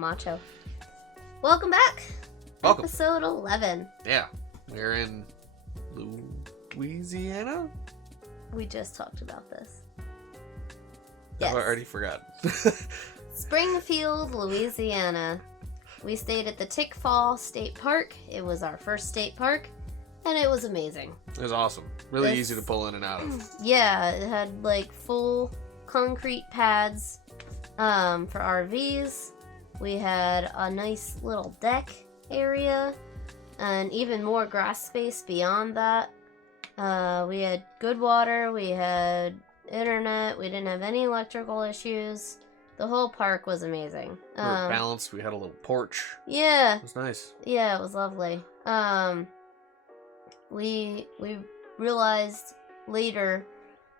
macho. Welcome back. Welcome. Episode 11. Yeah. We're in Louisiana? We just talked about this. Yes. I already forgot. Springfield, Louisiana. We stayed at the Tick Fall State Park. It was our first state park, and it was amazing. It was awesome. Really easy to pull in and out of. Yeah, it had like full concrete pads for RVs. We had a nice little deck area and even more grass space beyond that. We had good water, we had internet, we didn't have any electrical issues. The whole park was amazing. We were balanced, we had a little porch. Yeah. It was nice. Yeah, it was lovely. We realized later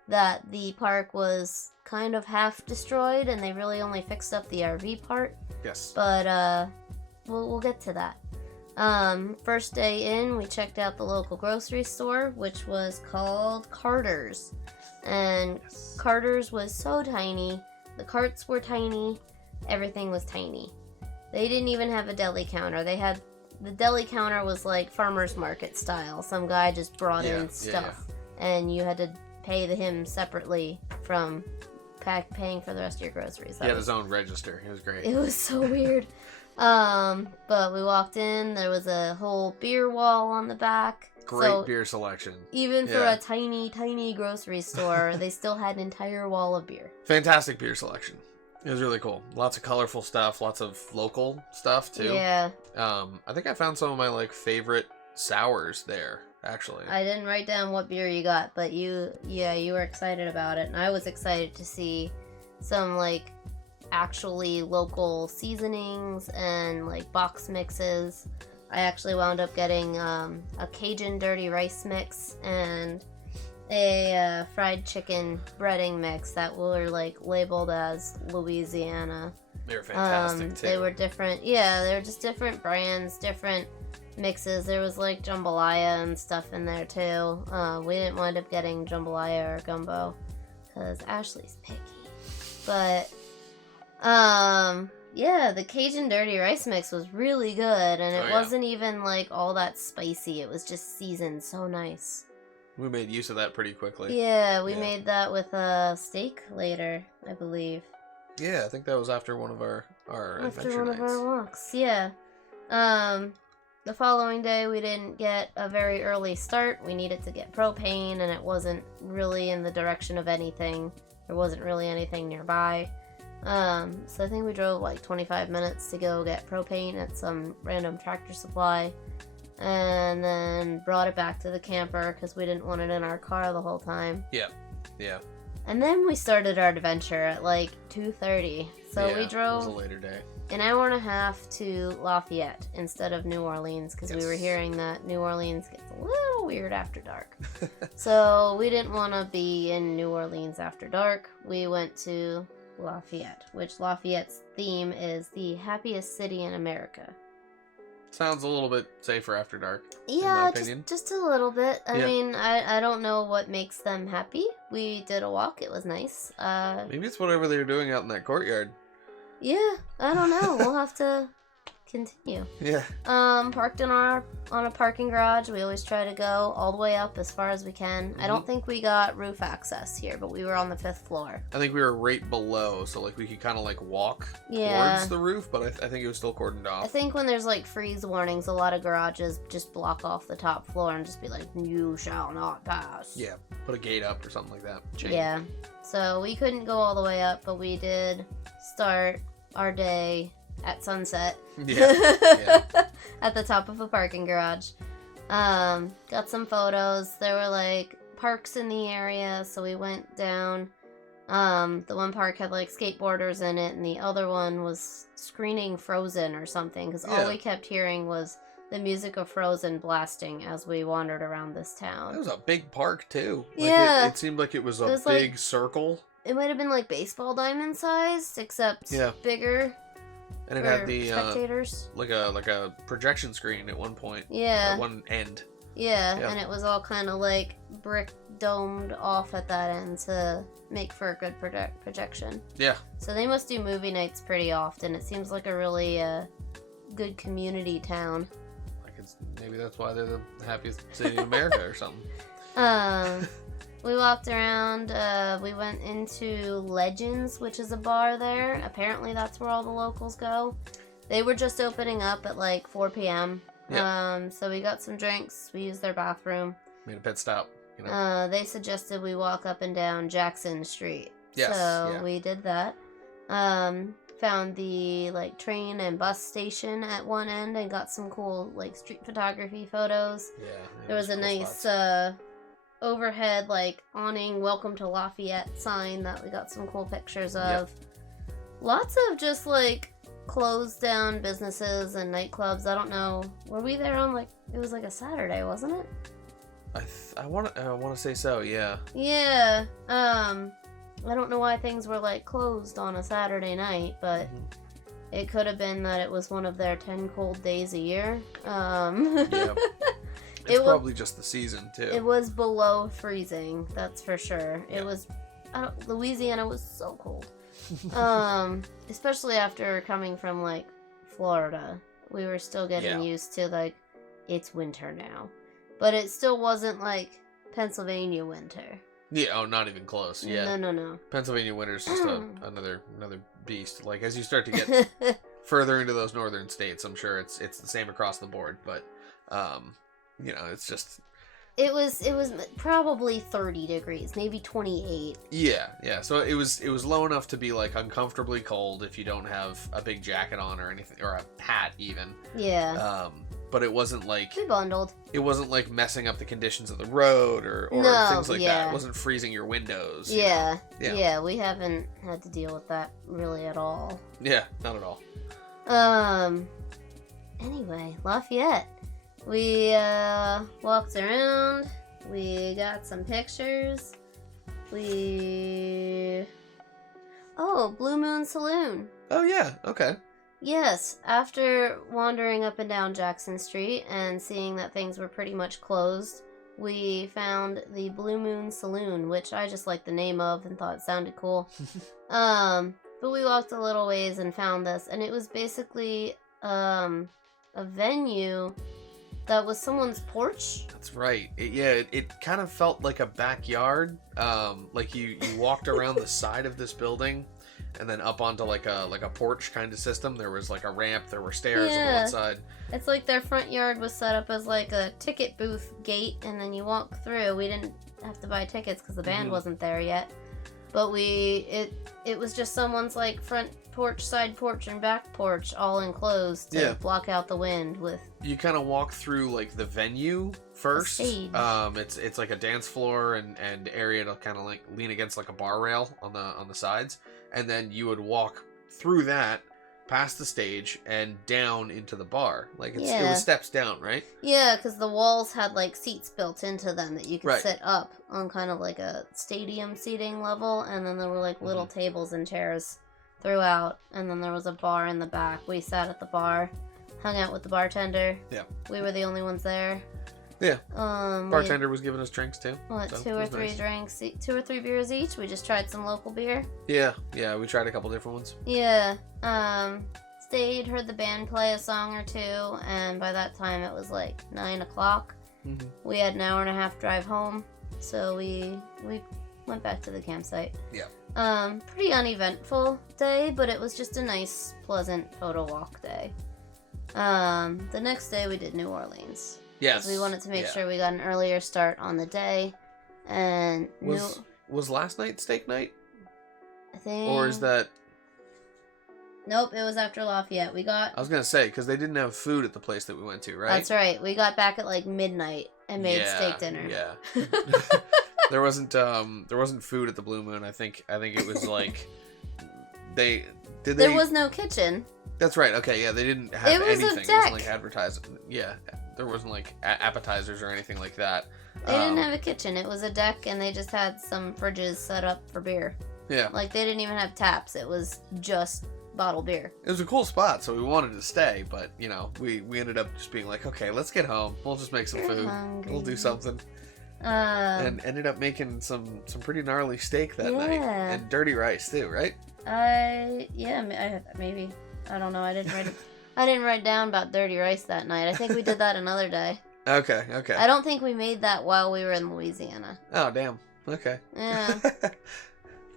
that the park was kind of half destroyed and they really only fixed up the RV part. Yes. But we'll get to that. First day in, we checked out the local grocery store, which was called Carter's. And yes. Carter's was so tiny. The carts were tiny. Everything was tiny. They didn't even have a deli counter. The deli counter was like farmer's market style. Some guy just brought in stuff. And you had to pay him separately from paying for the rest of your groceries. He had his own register. It was great. It was so weird. But we walked in. There was a whole beer wall on the back. Great beer selection. Even for a tiny, tiny grocery store, they still had an entire wall of beer. Fantastic beer selection. It was really cool. Lots of colorful stuff. Lots of local stuff, too. Yeah. I think I found some of my, favorite sours there, actually. I didn't write down what beer you got, but you were excited about it. And I was excited to see some, actually local seasonings and, box mixes. I actually wound up getting a Cajun dirty rice mix and a fried chicken breading mix that were labeled as Louisiana. They were fantastic too. They were different. Yeah, they were just different brands, different mixes. There was jambalaya and stuff in there too. We didn't wind up getting jambalaya or gumbo because Ashley's picky. But yeah, the Cajun dirty rice mix was really good, and it wasn't even all that spicy. It was just seasoned so nice. We made use of that pretty quickly. Yeah, we made that with a steak later, I believe. Yeah, I think that was after one of our adventure nights. After one of our walks, yeah. The following day, we didn't get a very early start. We needed to get propane, and it wasn't really in the direction of anything. There wasn't really anything nearby. So I think we drove 25 minutes to go get propane at some random Tractor Supply, and then brought it back to the camper because we didn't want it in our car the whole time. Yeah. And then we started our adventure at 2:30. So we drove it was a later day. An hour and a half to Lafayette instead of New Orleans because we were hearing that New Orleans gets a little weird after dark. So we didn't want to be in New Orleans after dark. We went to Lafayette, which Lafayette's theme is the happiest city in America. Sounds a little bit safer after dark. Yeah, in my opinion. just a little bit. I mean, I don't know what makes them happy. We did a walk. It was nice. Maybe it's whatever they were doing out in that courtyard. Yeah, I don't know. We'll have to continue. Yeah. Parked on a parking garage. We always try to go all the way up as far as we can. I don't think we got roof access here, but we were on the 5th floor. I think we were right below, so we could kind of walk towards the roof, but I think it was still cordoned off. I think when there's freeze warnings, a lot of garages just block off the top floor and just be like, "You shall not pass." Yeah, put a gate up or something like that. Chain. Yeah. So we couldn't go all the way up, but we did start our day at sunset. Yeah. At the top of a parking garage. Got some photos. There were parks in the area, so we went down. The one park had skateboarders in it, and the other one was screening Frozen or something, because all we kept hearing was the music of Frozen blasting as we wandered around this town. It was a big park too. It seemed like it was a big circle. It might have been baseball diamond sized, except bigger. And it had the spectators. like a projection screen at one point. Yeah. At one end. Yeah, and it was all kind of like brick domed off at that end to make for a good projection. Yeah. So they must do movie nights pretty often. It seems like a really good community town. Maybe that's why they're the happiest city in America or something. We walked around. We went into Legends, which is a bar there. Apparently that's where all the locals go. They were just opening up at like 4 p.m. Yeah. So we got some drinks. We used their bathroom. Made a pit stop. You know. They suggested we walk up and down Jackson Street. Yes, So we did that. Found the like train and bus station at one end and got some cool like street photography photos. Yeah. There was a cool nice overhead like awning "Welcome to Lafayette" sign that we got some cool pictures of. Lots of just like closed down businesses and nightclubs. I don't know. Were we there on like it was like a Saturday, wasn't it? I want to say so. Yeah. Yeah. I don't know why things were like closed on a Saturday night, but it could have been that it was one of their 10 cold days a year. Yeah. It's probably just the season too. It was below freezing, that's for sure. It was Louisiana was so cold. Especially after coming from like Florida. We were still getting used to like it's winter now. But it still wasn't like Pennsylvania winter. Yeah, oh, not even close. Yeah. No. Pennsylvania winter's just another beast. Like as you start to get further into those northern states, I'm sure it's the same across the board, but it's just it was probably 30 degrees, maybe 28. Yeah. So it was low enough to be like uncomfortably cold if you don't have a big jacket on or anything, or a hat even. Yeah. But it wasn't like we bundled. It wasn't like messing up the conditions of the road or things like that. It wasn't freezing your windows. Yeah. We haven't had to deal with that really at all. Yeah, not at all. Anyway, Lafayette. We walked around. We got some pictures. Blue Moon Saloon. Oh yeah, okay. Yes, after wandering up and down Jackson Street and seeing that things were pretty much closed, we found the Blue Moon Saloon, which I just liked the name of and thought it sounded cool. But we walked a little ways and found this, and it was basically a venue that was someone's porch. That's right. It kind of felt like a backyard. Like you walked around the side of this building and then up onto like a porch kind of system. There was like a ramp, there were stairs on one side. It's like their front yard was set up as like a ticket booth gate, and then you walk through. We didn't have to buy tickets because the band wasn't there yet. But it was just someone's like front porch, side porch, and back porch all enclosed to block out the wind with. You kind of walk through like the venue first. Stage. It's like a dance floor and area to kind of like lean against like a bar rail on the sides, and then you would walk through that, past the stage, and down into the bar. Like it was steps down, right? Yeah, because the walls had like seats built into them that you could sit up on kind of like a stadium seating level, and then there were like little tables and chairs throughout, and then there was a bar in the back. We sat at the bar, hung out with the bartender. Yeah. We were the only ones there. Yeah. Bartender was giving us drinks too. What, so 2 or 3 drinks, 2 or 3 beers each? We just tried some local beer. Yeah, we tried a couple different ones. Yeah. Stayed, heard the band play a song or two, and by that time it was like 9 o'clock. Mm-hmm. We had an hour and a half drive home, so we went back to the campsite. Yeah. Pretty uneventful day, but it was just a nice, pleasant photo walk day. The next day we did New Orleans. Yes. We wanted to make sure we got an earlier start on the day. And was last night steak night? I think. Or is that? Nope, it was after Lafayette. I was gonna say because they didn't have food at the place that we went to, right? That's right. We got back at like midnight and made steak dinner. Yeah. There wasn't food at the Blue Moon. I think it was like There was no kitchen. That's right. Okay, yeah, they didn't have anything. It wasn't like advertising. Yeah, there wasn't like appetizers or anything like that. They didn't have a kitchen. It was a deck, and they just had some fridges set up for beer. Yeah. Like they didn't even have taps. It was just bottled beer. It was a cool spot, so we wanted to stay, but, you know, we ended up just being like, okay, let's get home. We'll just make some food. Hungry. We'll do something. And ended up making some pretty gnarly steak that night. And dirty rice, too, right? Maybe. I don't know. I didn't write down about dirty rice that night. I think we did that another day. Okay. I don't think we made that while we were in Louisiana. Oh, damn. Okay. Yeah.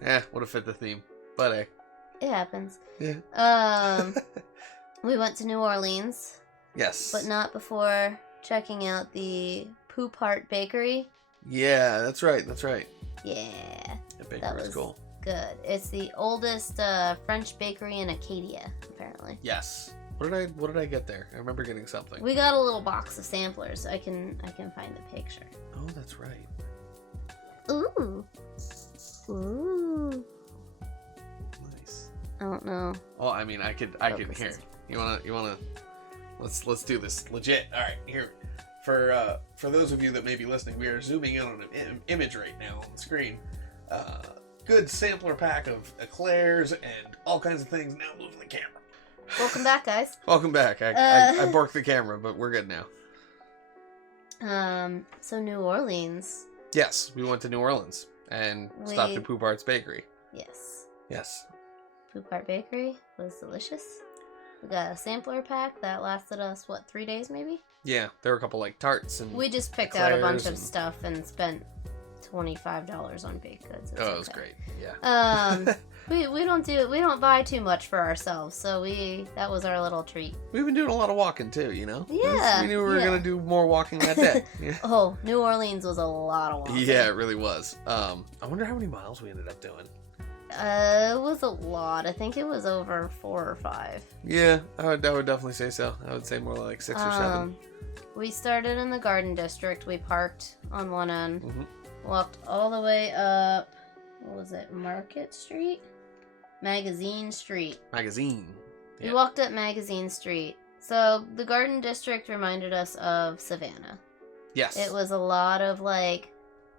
Yeah, would have fit the theme. But hey. It happens. Yeah. We went to New Orleans. Yes. But not before checking out the Poop Heart Bakery. Yeah, that's right. Yeah. The bakery was cool. Good. It's the oldest French bakery in Acadia, apparently. Yes. What did I get there? I remember getting something. We got a little box of samplers. I can find the picture. Oh, that's right. Ooh. Nice. I don't know. Well, I mean, I can hear. You wanna? Let's do this legit. All right, here. For those of you that may be listening, we are zooming in on an image right now on the screen. Good sampler pack of eclairs and all kinds of things. Now moving the camera. Welcome back, guys. Welcome back. I borked the camera, but we're good now. So New Orleans. Yes, we went to New Orleans and stopped at Poop Heart's Bakery. Yes. Poop Heart Bakery was delicious. We got a sampler pack that lasted us, 3 days maybe? Yeah, there were a couple like tarts and we just picked out a bunch of stuff and spent $25 on baked goods. It was great. Yeah. We don't buy too much for ourselves, so that was our little treat. We've been doing a lot of walking too, you know? Yeah. We knew we were gonna do more walking that day. Yeah. Oh, New Orleans was a lot of walking. Yeah, it really was. I wonder how many miles we ended up doing. It was a lot. I think it was over 4 or 5. Yeah, I would definitely say so. I would say more like 6 or 7. We started in the Garden District. We parked on one end, walked all the way up. What was it? Market Street? Magazine Street. Magazine. Yeah. We walked up Magazine Street. So the Garden District reminded us of Savannah. Yes. It was a lot of like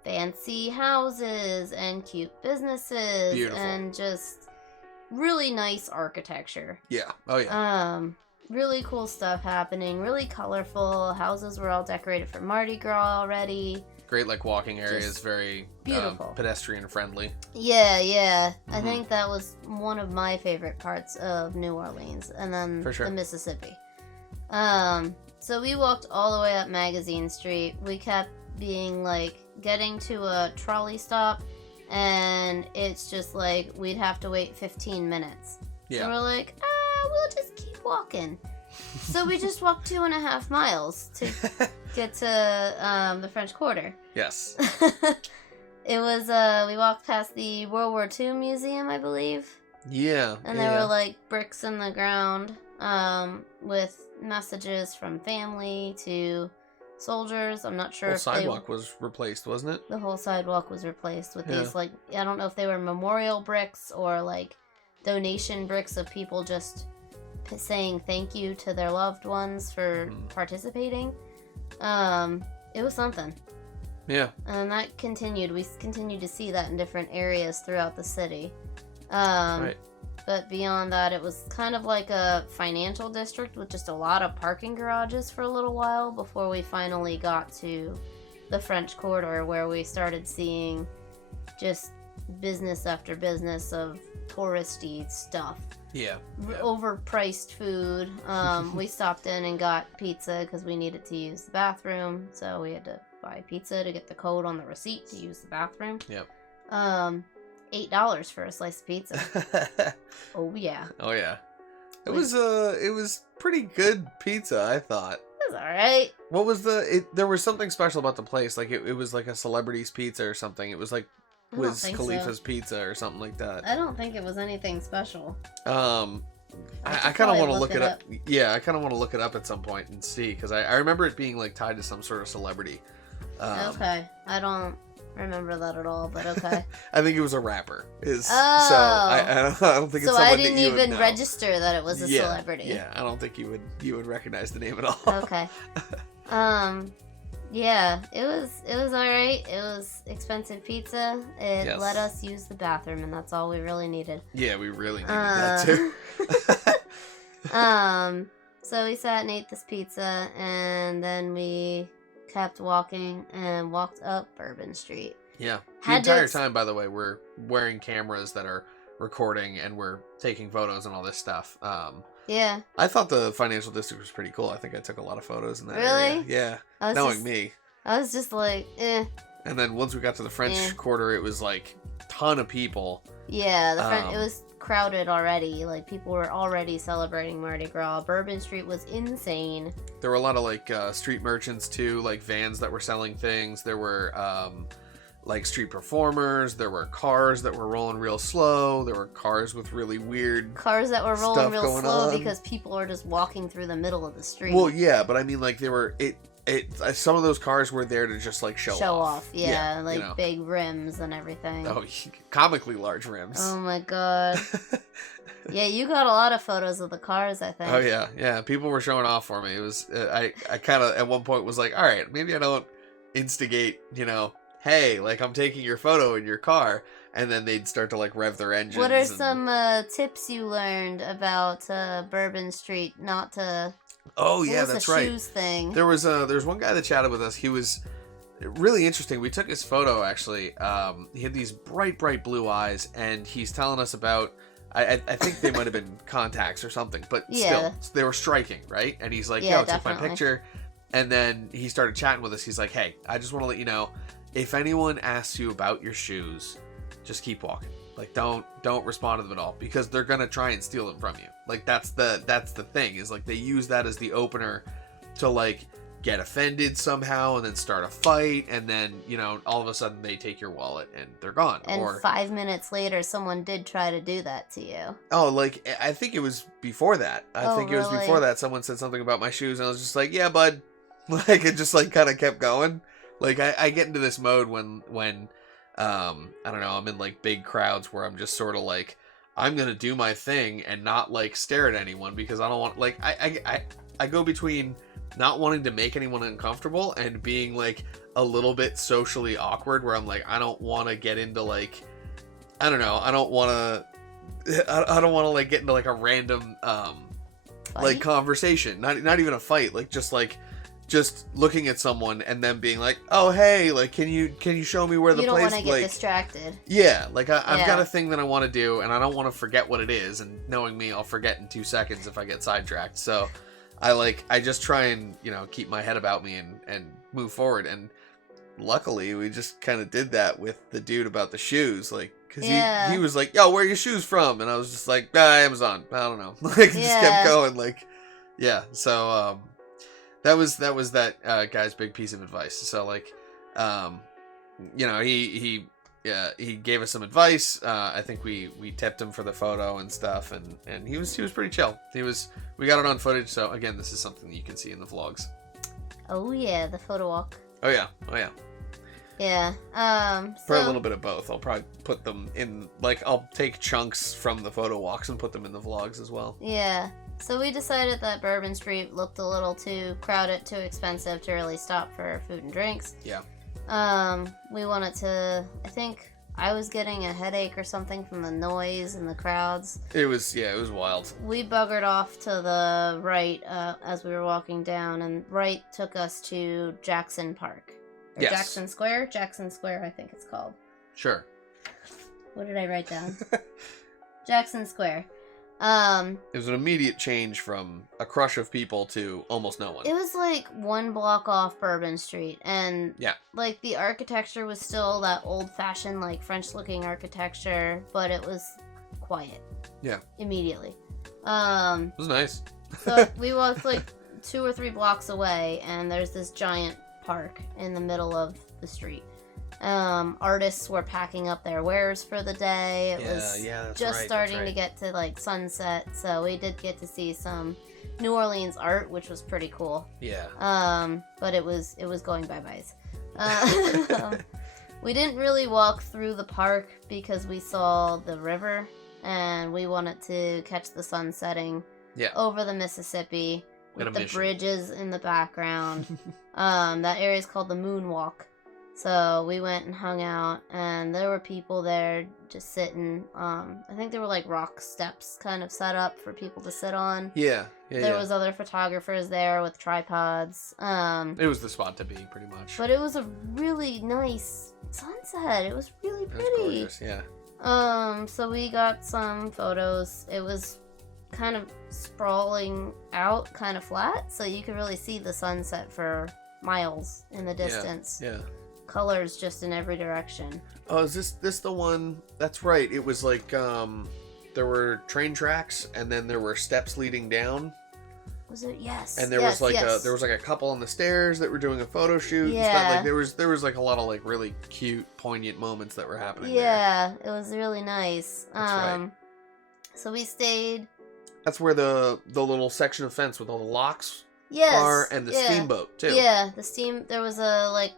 fancy houses and cute businesses. Beautiful. And just really nice architecture. Yeah. Oh yeah. Really cool stuff happening. Really colorful. Houses were all decorated for Mardi Gras already. Great like walking areas, just very beautiful. Pedestrian friendly. Yeah. I think that was one of my favorite parts of New Orleans. And then for sure. The Mississippi. So we walked all the way up Magazine Street. We kept being like getting to a trolley stop and it's just like we'd have to wait 15 minutes. Yeah. So we're like, we'll just keep walking. So we just walked 2.5 miles to get to the French Quarter. Yes. It was, we walked past the World War II Museum, I believe. Yeah. And there were like bricks in the ground with messages from family to soldiers. I'm not sure if the sidewalk was replaced, wasn't it? The whole sidewalk was replaced with these like, I don't know if they were memorial bricks or like donation bricks of people just saying thank you to their loved ones for participating. It was something. Yeah. And that continued. We continued to see that in different areas throughout the city. Right. But beyond that, it was kind of like a financial district with just a lot of parking garages for a little while before we finally got to the French Quarter, where we started seeing just business after business of touristy stuff. Yeah. Overpriced food. We stopped in and got pizza because we needed to use the bathroom, so we had to buy pizza to get the code on the receipt to use the bathroom. Yep. $8 for a slice of pizza. Oh yeah. It was pretty good pizza, I thought. It was alright. What was there was something special about the place, like it was like a celebrity's pizza or something. It was like Wiz Khalifa's pizza or something like that. I don't think it was anything special. I kind of want to look it up. Yeah, I kind of want to look it up at some point and see, because I remember it being like tied to some sort of celebrity. Okay, I don't remember that at all, but okay. I think it was a rapper. So I don't think it's someone I didn't that you even would know. Register that it was a celebrity. Yeah, I don't think you would recognize the name at all. Okay. Yeah, it was alright. It was expensive pizza. It Yes. let us use the bathroom, and that's all we really needed. Yeah, we really needed that too. So we sat and ate this pizza, and then we kept walking and walked up Bourbon Street. Yeah. The Had to entire ex- time, by the way, we're wearing cameras that are recording and we're taking photos and all this stuff. Yeah. I thought the financial district was pretty cool. I think I took a lot of photos in that Really? area. Yeah. I was Knowing just, me. I was just like, eh. And then once we got to the French Yeah. Quarter, it was like a ton of people. Yeah, it Um, was crowded already. Like, people were already celebrating Mardi Gras. Bourbon Street was insane. There were a lot of like street merchants too, like vans that were selling things. There were like street performers. There were cars that were rolling real slow. There were cars with really weird. Cars that were rolling Stuff real going slow on. because people are just walking through the middle of the street. Well, yeah, but I mean, like they were some of those cars were there to just like show off. Yeah, like you know. big rims and everything. Oh, comically large rims. Oh my god. Yeah, you got a lot of photos of the cars, I think. Oh yeah. People were showing off for me. It was I kind of at one point was like, all right, maybe I don't instigate, hey, like I'm taking your photo in your car, and then they'd start to like rev their engines. What are and- some tips you learned about Bourbon Street not to... Oh What yeah, was that's the right. shoes thing? There's one guy that chatted with us. He was really interesting. We took his photo actually. He had these bright blue eyes, and he's telling us about. I think they might have been contacts or something, but Yeah. still, they were striking, right? And he's like, Yeah, "Yo, take my definitely. picture." And then he started chatting with us. He's like, "Hey, I just want to let you know, if anyone asks you about your shoes, just keep walking. Like, don't respond to them at all, because they're gonna try and steal them from you. Like, that's the thing, is like they use that as the opener to like get offended somehow and then start a fight, and then all of a sudden they take your wallet and they're gone. And or 5 minutes later, someone did try to do that to you. oh, like I think it was before that. I Oh, think it was really? before that. Someone said something about my shoes, and I was just like, yeah, bud. Like it just like kind of kept going. Like I get into this mode when I don't know, I'm in like big crowds where I'm just sort of like, I'm gonna do my thing and not like stare at anyone, because I don't want, like, I go between not wanting to make anyone uncomfortable and being like a little bit socially awkward, where I'm like, I don't want to get into like, I don't know, I don't want to like get into like a random like Fight? conversation, not even a fight, like just looking at someone and then being like, oh hey, like can you show me where the You don't place, want to get like distracted. yeah, like I've Yeah. got a thing that I want to do, and I don't want to forget what it is, and knowing me, I'll forget in 2 seconds if I get sidetracked. So I just try and keep my head about me and move forward. And luckily we just kind of did that with the dude about the shoes, like, because Yeah. he was like, yo, where are your shoes from? And I was just like, Amazon, I don't know. Like just Yeah. kept going, like, yeah. So that was that guy's big piece of advice. So like he gave us some advice. I think we tipped him for the photo and stuff, and he was pretty chill. We got it on footage, so again, this is something that you can see in the vlogs. Oh yeah, the photo walk. Oh yeah. Yeah. For a So little bit of both. I'll probably put them in, like, I'll take chunks from the photo walks and put them in the vlogs as well. yeah. So we decided that Bourbon Street looked a little too crowded, too expensive to really stop for food and drinks. Yeah. We wanted to. I think I was getting a headache or something from the noise and the crowds. It was wild. We buggered off to the right as we were walking down, and right took us to Jackson Park. Or Yes. Jackson Square? Jackson Square, I think it's called. Sure. What did I write down? Jackson Square. It was an immediate change from a crush of people to almost no one. It was like 1 block off Bourbon Street, and Yeah. like the architecture was still that old-fashioned, like French-looking architecture, but it was quiet. Yeah. Immediately. It was nice. So we walked like 2 or 3 blocks away, and there's this giant park in the middle of the street. Artists were packing up their wares for the day. It was that's just right, starting that's to get to like sunset, so we did get to see some New Orleans art, which was pretty cool. Yeah. But it was going bye-byes. We didn't really walk through the park because we saw the river and we wanted to catch the sun setting Yeah. over the Mississippi. with the bridges in the background. That area is called the Moonwalk. So we went and hung out, and there were people there just sitting. I think there were like rock steps kind of set up for people to sit on. Yeah. There was other photographers there with tripods. It was the spot to be, pretty much. But it was a really nice sunset. It was really pretty. It was gorgeous, yeah. So we got some photos. It was kind of sprawling out, kind of flat, so you could really see the sunset for miles in the distance. Yeah. Colors just in every direction. Oh, is this the one? That's right. It was like there were train tracks, and then there were steps leading down. Was it? Yes. And there was like a couple on the stairs that were doing a photo shoot. Yeah. And stuff. Like there was like a lot of like really cute, poignant moments that were happening. Yeah, it was really nice. That's right. So we stayed. That's where the little section of fence with all the locks are, and the steamboat too. Yeah, there was a like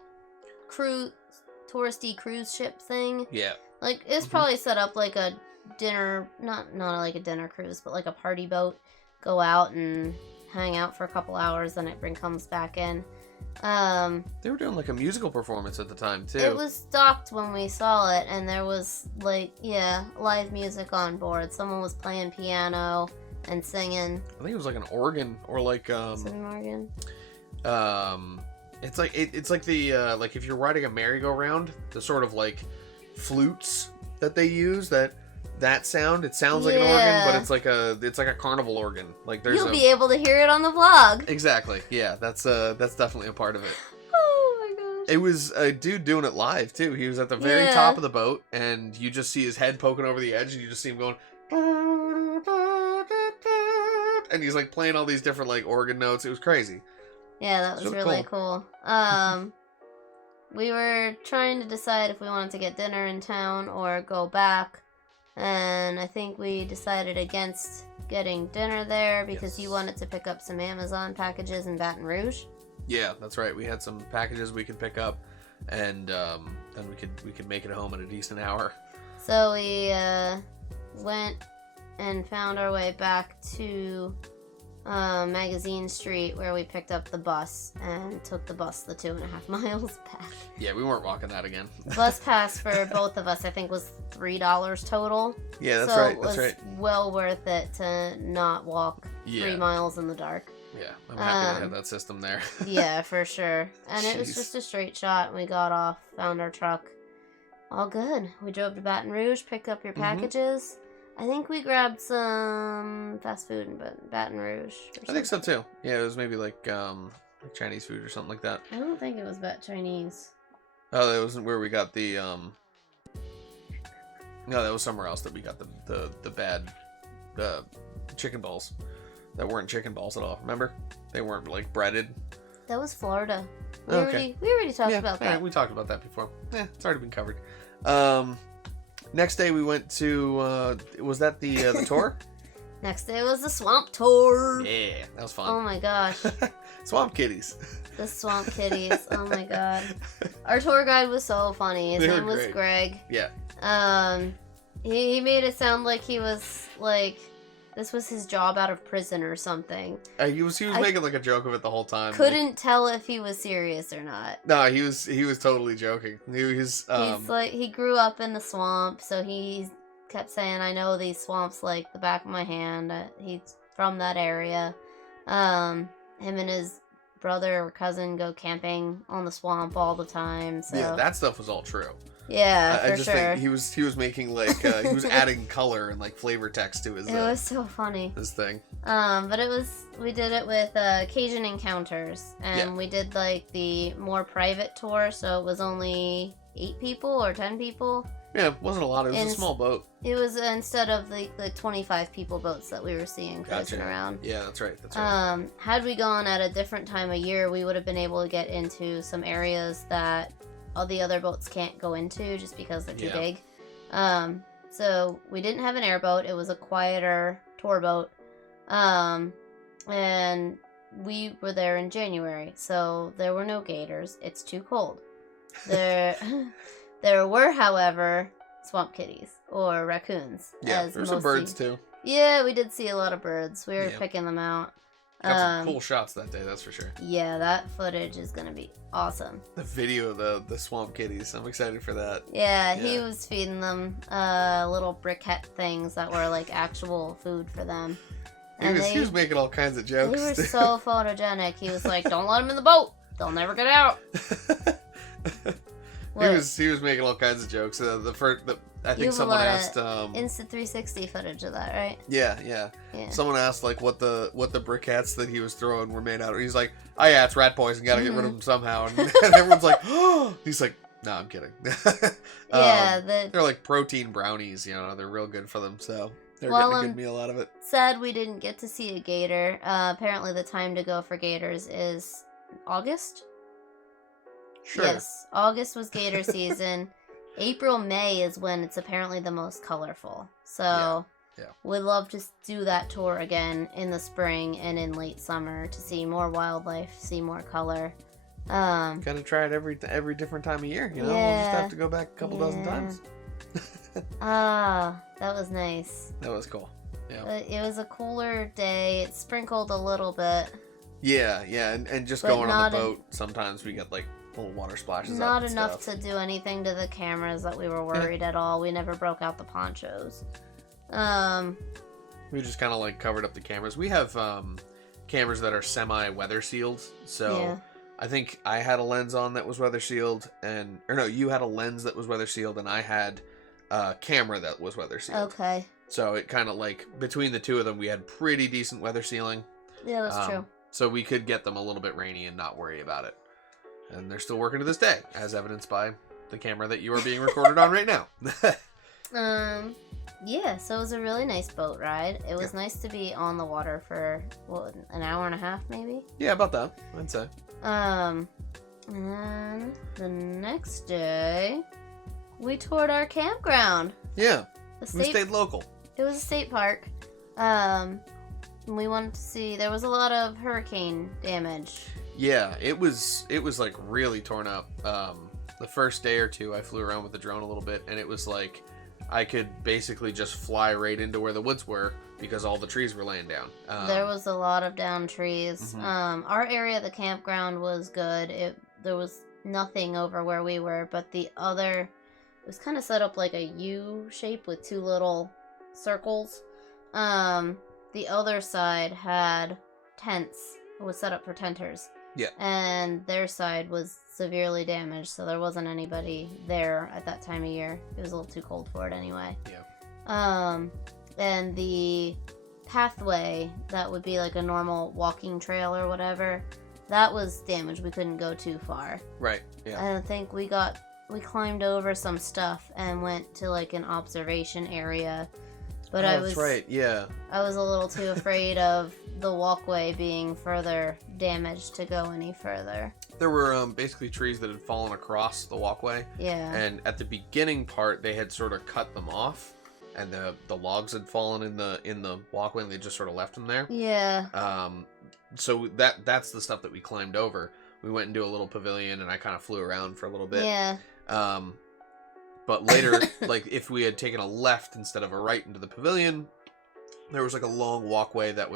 touristy cruise ship thing. Yeah. Like it's probably set up like a dinner, not like a dinner cruise, but like a party boat. Go out and hang out for a couple hours, then it comes back in. They were doing like a musical performance at the time too. It was stopped when we saw it, and there was like live music on board. Someone was playing piano and singing. I think it was like an organ or like Singing organ. It's like the like if you're riding a merry-go-round, the sort of like flutes that they use that sound. It sounds like an organ, but it's like a carnival organ. Like you'll be able to hear it on the vlog. Exactly. Yeah, that's definitely a part of it. Oh my gosh. It was a dude doing it live too. He was at the very top of the boat, and you just see his head poking over the edge, and you just see him going. And he's like playing all these different like organ notes. It was crazy. Yeah, that was really cool. We were trying to decide if we wanted to get dinner in town or go back, and I think we decided against getting dinner there because you wanted to pick up some Amazon packages in Baton Rouge. Yeah, that's right. We had some packages we could pick up, and we could make it home at a decent hour. So we went and found our way back to Magazine Street, where we picked up the bus and took the bus the 2.5 miles back. Yeah, we weren't walking that again. Bus pass for both of us, I think, was $3 total. Yeah, that's right. That's right. So it was well worth it to not walk 3 miles in the dark. Yeah, I'm happy to have that system there. Yeah, for sure. And it was just a straight shot. We got off, found our truck. All good. We drove to Baton Rouge, picked up your packages. I think we grabbed some fast food in Baton Rouge. I think so too. Yeah, it was maybe like Chinese food or something like that. I don't think it was Chinese. Oh, that wasn't where we got the No, that was somewhere else that we got the bad chicken balls that weren't chicken balls at all. Remember? They weren't like breaded. That was Florida. We Okay. already talked about that. Right, we talked about that before. It's already been covered. Next day we went to was that the tour? Next day was the swamp tour. Yeah, that was fun. Oh my gosh. Swamp kitties. The swamp kitties. Oh my god. Our tour guide was so funny. His name was Greg. Yeah. He made it sound like he was like this was his job out of prison or something. He was making like a joke of it the whole time. Couldn't tell if he was serious or not. No, he was totally joking. He's like he grew up in the swamp, so he kept saying, "I know these swamps like the back of my hand." He's from that area. Him and his brother or cousin go camping on the swamp all the time. So yeah, that stuff was all true. Yeah, I just think he was making like he was adding color and like flavor text to his. It was so funny. His thing. But we did it with Cajun Encounters, and we did like the more private tour, so it was only 8 people or 10 people. Yeah, it wasn't a lot. It was a small boat. It was instead of the 25 people boats that we were seeing cruising around. Yeah, that's right. That's right. Had we gone at a different time of year, we would have been able to get into some areas that all the other boats can't go into just because they're too big. So we didn't have an airboat. It was a quieter tour boat. And we were there in January, so there were no gators. It's too cold. There were, however, swamp kitties or raccoons. Yeah, there were some birds too. Yeah, we did see a lot of birds. We were picking them out. Got some cool shots that day, that's for sure. Yeah, that footage is gonna be awesome. The video of the swamp kitties, I'm excited for that. Yeah, he was feeding them little briquette things that were like actual food for them. He was making all kinds of jokes. They were so photogenic. He was like, "Don't let them in the boat. They'll never get out." He was making all kinds of jokes. I think someone asked Insta360 footage of that, right? Yeah. Someone asked like what the briquettes that he was throwing were made out of. He's like, "Oh yeah, it's rat poison. Got to get rid of them somehow." And everyone's like, "Oh!" He's like, "No, I'm kidding." They're like protein brownies. They're real good for them. So they're getting a good meal out of it. Sad we didn't get to see a gator. Apparently, the time to go for gators is August. Sure. Yes, August was gator season. April, May is when it's apparently the most colorful. So we'd love to do that tour again in the spring and in late summer to see more wildlife, see more color. Gotta try it every different time of year. We'll just have to go back a couple dozen times. That was nice. That was cool. Yeah. It was a cooler day. It sprinkled a little bit. Yeah, and just going on the boat, sometimes we get like little water splashes. Not enough to do anything to the cameras that we were worried at all. We never broke out the ponchos. We just kind of like covered up the cameras. We have cameras that are semi weather sealed, so I think I had a lens on that was weather sealed, you had a lens that was weather sealed, and I had a camera that was weather sealed. Okay. So it kind of like between the two of them, we had pretty decent weather sealing. Yeah, that's true. So we could get them a little bit rainy and not worry about it. And they're still working to this day, as evidenced by the camera that you are being recorded on right now. Yeah, so it was a really nice boat ride. It was nice to be on the water for, an hour and a half, maybe? Yeah, about that, I'd say. And then the next day, we toured our campground. Yeah, we stayed local. It was a state park. We wanted to see, there was a lot of hurricane damage. Yeah, it was like really torn up. The first day or two, I flew around with the drone a little bit, and it was like I could basically just fly right into where the woods were because all the trees were laying down. There was a lot of down trees. Our area of the campground was good. There was nothing over where we were, but it was kind of set up like a U shape with two little circles. The other side had tents. It was set up for tenters. Yeah. And their side was severely damaged, so there wasn't anybody there at that time of year. It was a little too cold for it anyway. Yeah. And the pathway that would be like a normal walking trail or whatever, that was damaged. We couldn't go too far. Right. Yeah. I think we climbed over some stuff and went to like an observation area. But that's right, yeah. I was a little too afraid of the walkway being further damaged to go any further. There were basically trees that had fallen across the walkway. Yeah. And at the beginning part, they had sort of cut them off, and the logs had fallen in the walkway, and they just sort of left them there. Yeah. So that's the stuff that we climbed over. We went into a little pavilion, and I kind of flew around for a little bit. Yeah. But later, like, if we had taken a left instead of a right into the pavilion, there was, like, a long walkway that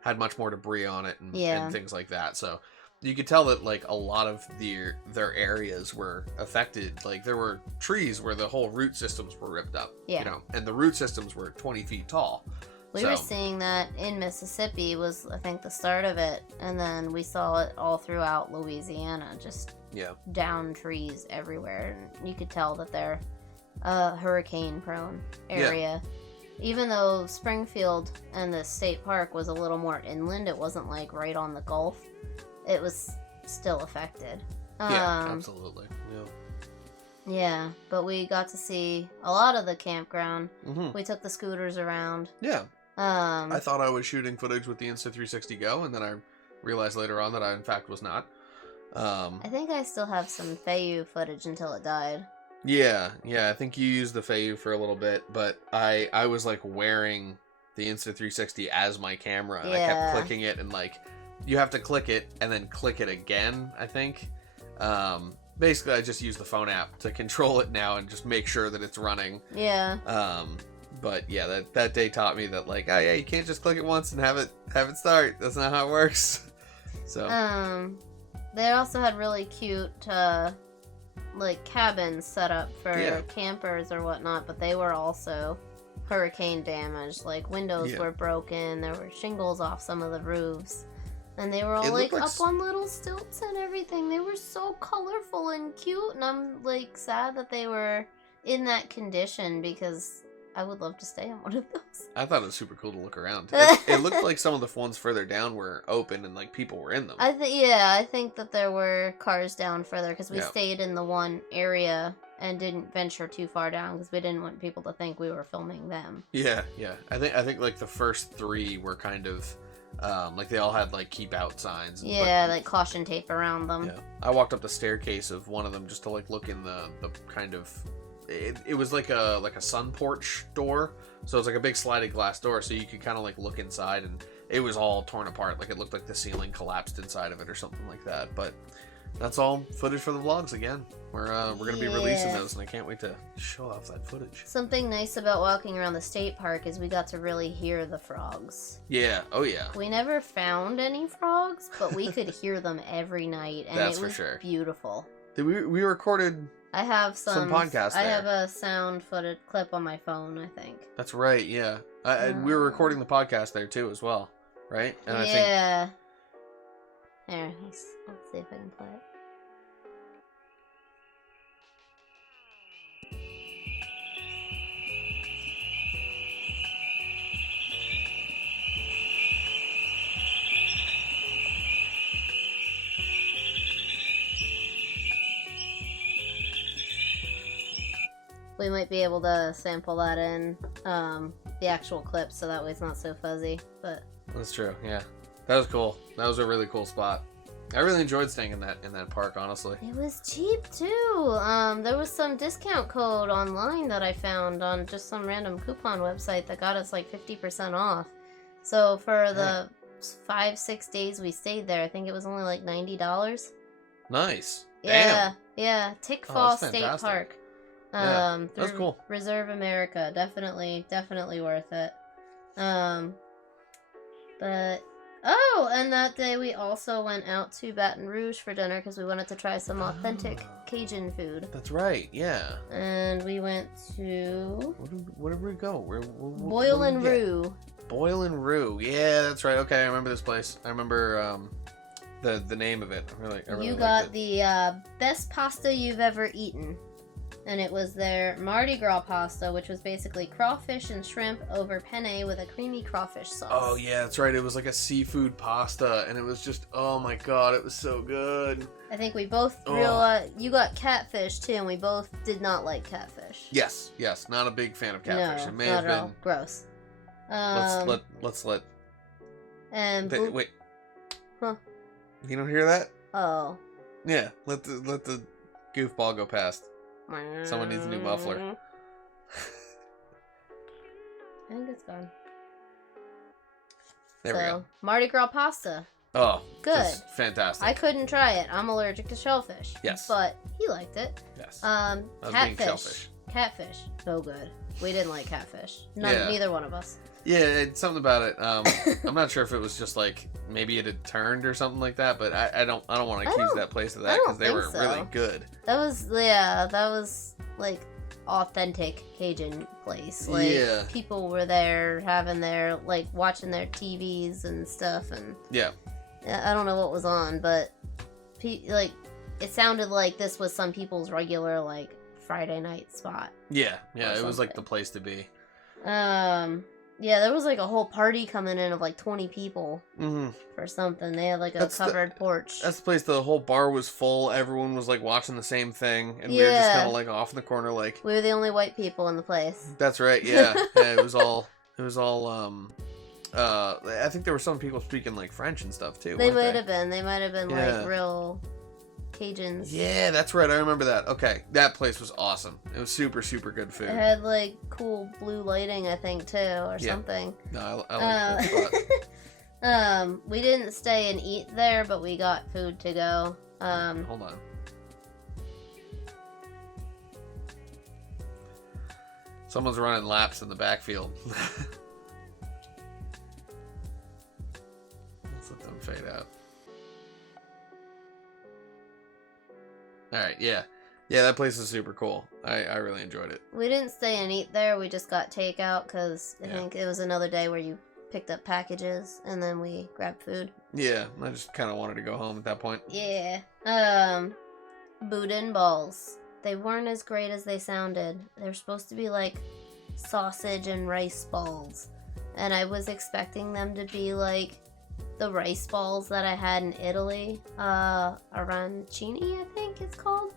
had much more debris on it and things like that. So you could tell that, like, a lot of their areas were affected. Like, there were trees where the whole root systems were ripped up. Yeah. And the root systems were 20 feet tall. We were seeing that in Mississippi was, I think, the start of it. And then we saw it all throughout Louisiana, just down trees everywhere. And you could tell that they're a hurricane-prone area. Yeah. Even though Springfield and the state park was a little more inland, it wasn't, like, right on the Gulf. It was still affected. Yeah, absolutely. Yeah. Yeah, but we got to see a lot of the campground. Mm-hmm. We took the scooters around. Yeah. I thought I was shooting footage with the Insta360 Go, and then I realized later on that I, in fact, was not. I think I still have some Fayou footage until it died. Yeah, I think you used the Fayou for a little bit, but I was, like, wearing the Insta360 as my camera, and I kept clicking it, and, like, you have to click it, and then click it again, I think. Basically, I just use the phone app to control it now and just make sure that it's running. Yeah. But yeah, that day taught me that like, oh yeah, you can't just click it once and have it start. That's not how it works. So they also had really cute like cabins set up for campers or whatnot, but they were also hurricane damaged. Like windows were broken, there were shingles off some of the roofs, and they were all like up on little stilts and everything. They were so colorful and cute, and I'm like sad that they were in that condition because I would love to stay on one of those. I thought it was super cool to look around. It looked like some of the ones further down were open and like people were in them. I think that there were cars down further because we stayed in the one area and didn't venture too far down because we didn't want people to think we were filming them. Yeah. I think like the first 3 were kind of like they all had like keep out signs. Like caution tape around them. Yeah. I walked up the staircase of one of them just to like look in the kind of. It was like a sun porch door, so it was like a big sliding glass door, so you could kind of like look inside, and it was all torn apart. Like it looked like the ceiling collapsed inside of it or something like that. But that's all footage for the vlogs again. We're gonna be releasing those, and I can't wait to show off that footage. Something nice about walking around the state park is we got to really hear the frogs. Yeah. Oh yeah. We never found any frogs, but we could hear them every night, and that's it was for sure. Beautiful. We recorded. I have some podcasts there. I have a sound footage clip on my phone, I think. That's right, yeah. We were recording the podcast there too as well, right? And I think... There, let's see if I can play it. We might be able to sample that in the actual clip, so that way it's not so fuzzy. But that's true. Yeah, that was cool. That was a really cool spot. I really enjoyed staying in that park. Honestly, it was cheap too. There was some discount code online that I found on just some random coupon website that got us like 50% off. So for the 5-6 days we stayed there, I think it was only like $90. Nice. Yeah, Damn. Tickfall State Park. That's cool. Reserve America, definitely worth it. And that day we also went out to Baton Rouge for dinner because we wanted to try some authentic Cajun food. That's right, yeah. And we went to... Where did we go? Boil and Roux. Boil and Roux, yeah, that's right. Okay, I remember this place. I remember the name of it. I really you got the best pasta you've ever eaten. And it was their Mardi Gras pasta, which was basically crawfish and shrimp over penne with a creamy crawfish sauce. Oh, yeah, that's right. It was like a seafood pasta, and it was just, oh my god, it was so good. I think we both realized, you got catfish too, and we both did not like catfish. Yes, not a big fan of catfish. No, it may not have at been... all. Gross. Let's let... And... wait. Huh. You don't hear that? Oh. Yeah, let the goofball go past. Someone needs a new muffler. I think it's gone. There we go. Mardi Gras pasta. Oh, good. Fantastic. I couldn't try it. I'm allergic to shellfish. Yes. But he liked it. Yes. Catfish. Catfish. So good. We didn't like catfish. Neither one of us. Yeah, it's something about it. I'm not sure if it was just like maybe it had turned or something like that, but I don't want to accuse that place of that because they were really good. That was like authentic Cajun place. Like people were there having their like watching their TVs and stuff, and I don't know what was on, but like it sounded like this was some people's regular like Friday night spot. Yeah, it was like the place to be. Yeah, there was like a whole party coming in of like 20 people for something. They had like a covered porch. That's the place. The whole bar was full. Everyone was like watching the same thing, and we were just kind of like off in the corner, like we were the only white people in the place. That's right. Yeah, it was all. I think there were some people speaking like French and stuff too. They might have been. They might have been like real Cajuns. Yeah, that's right. I remember that. Okay, that place was awesome. It was super, super good food. It had like cool blue lighting, I think, too, or something. No, I like that spot. We didn't stay and eat there, but we got food to go. Hold on. Someone's running laps in the backfield. Let's let them fade out. Alright, yeah. Yeah, that place is super cool. I really enjoyed it. We didn't stay and eat there. We just got takeout because I think it was another day where you picked up packages and then we grabbed food. Yeah, I just kind of wanted to go home at that point. Yeah. Boudin balls. They weren't as great as they sounded. They're supposed to be like sausage and rice balls. And I was expecting them to be like the rice balls that I had in Italy. Arancini, I think it's called.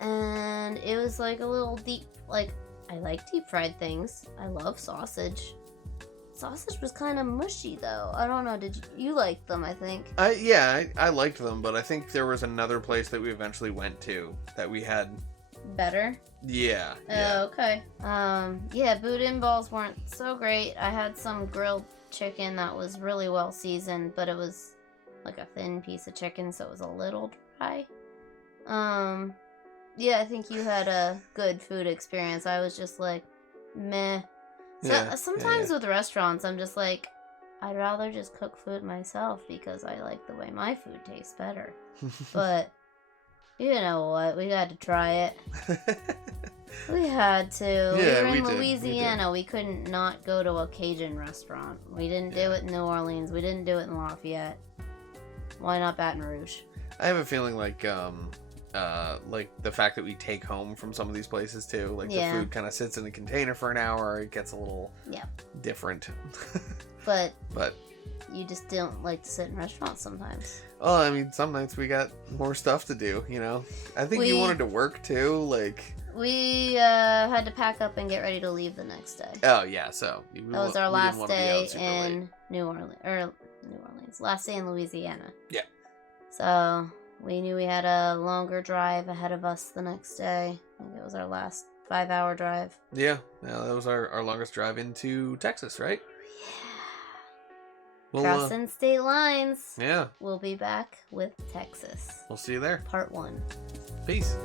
And it was like a little deep, like, I like deep fried things. I love sausage. Sausage was kind of mushy though. I don't know, did you like them, I think? I liked them, but I think there was another place that we eventually went to that we had better. Yeah. Okay. Yeah, boudin balls weren't so great. I had some grilled chicken that was really well seasoned, but it was like a thin piece of chicken, so it was a little dry. Yeah, I think you had a good food experience. I was just like, meh. So, sometimes with restaurants, I'm just like, I'd rather just cook food myself because I like the way my food tastes better. But you know what? We had to try it. We had to. Yeah, we were in we did. Louisiana. We couldn't not go to a Cajun restaurant. We didn't do it in New Orleans. We didn't do it in Lafayette. Why not Baton Rouge? I have a feeling like the fact that we take home from some of these places too, like the food kind of sits in a container for an hour, it gets a little different. but but you just don't like to sit in restaurants sometimes. Well, I mean, some nights we got more stuff to do, you know. I think you wanted to work too, like. We had to pack up and get ready to leave the next day. Oh yeah, so that was our last day in New Orleans. Last day in Louisiana. Yeah. So we knew we had a longer drive ahead of us the next day. I think it was our last 5-hour drive. Yeah, that was our longest drive into Texas, right? Yeah. Crossing state lines. Yeah. We'll be back with Texas. We'll see you there. Part 1. Peace.